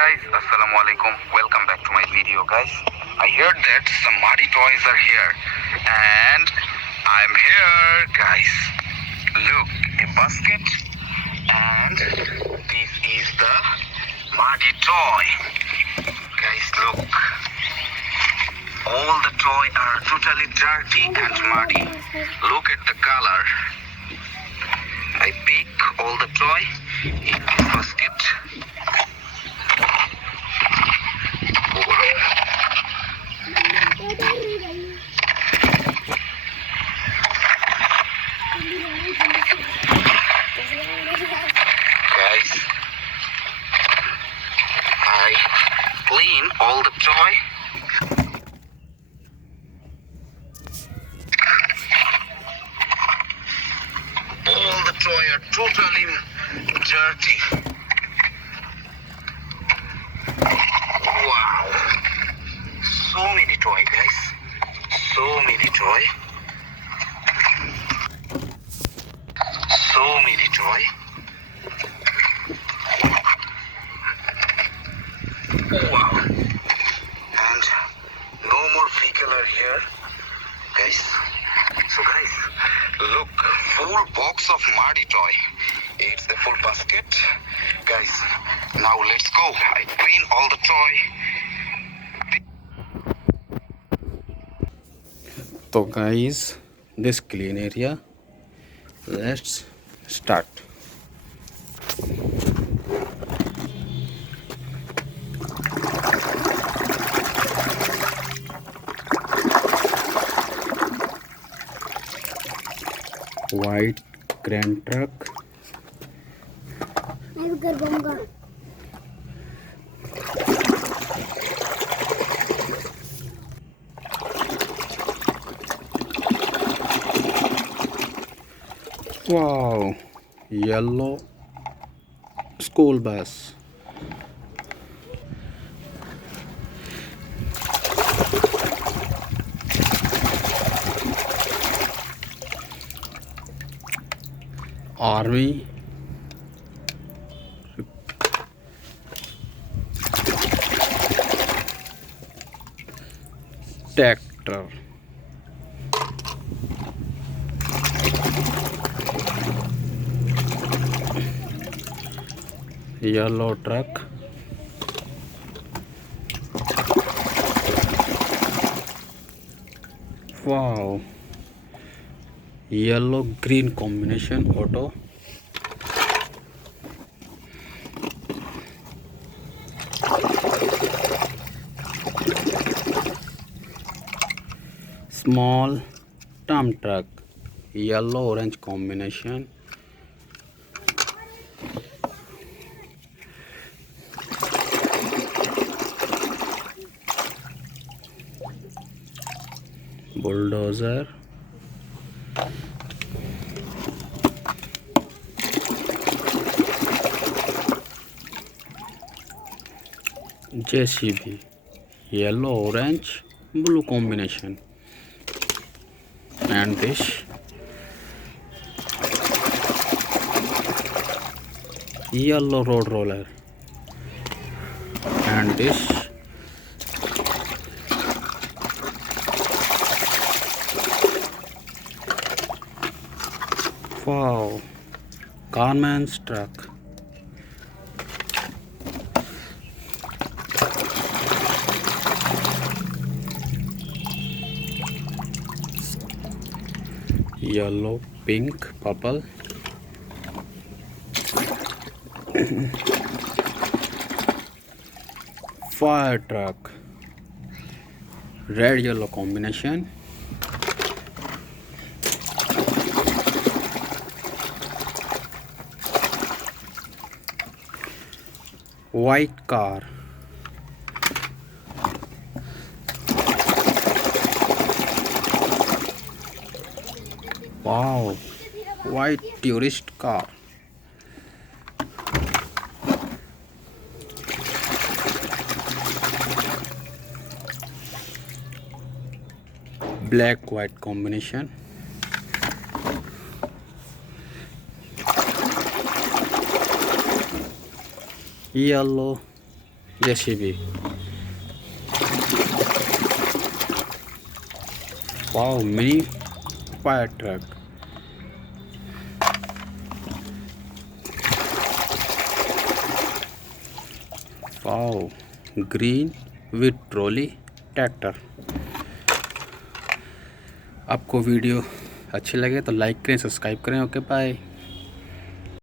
guys, assalamu alaikum. Welcome back to my video guys. I heard that some muddy toys are here and I'm here guys. Look, a basket and this is the muddy toy. Guys, look. All the toys are totally dirty and muddy. Look at the color. I pick all the toy in this basket. Guys, I clean all the toy. All the toy are totally dirty. Wow, so many toy guys, so many toy, so many toy. Wow, and no more vehicle are here guys. So guys, look, full box of muddy toy. It's a full basket guys. Now let's go. I clean all the toy. So guys, this clean area, let's start. White crane truck, wow, yellow school bus, army, tractor, yellow truck, wow, yellow green combination auto, small dump truck, yellow orange combination, bulldozer, JCB, yellow orange blue combination, and this yellow road roller, and this wow, Carman's truck, yellow, pink, purple, fire truck, red yellow combination, white car, wow, white tourist car, black white combination, yellow JCB. Wow, mini fire truck. Wow, green with trolley tractor. आपको video अच्छी लगे तो like करें, subscribe करें. Okay bye.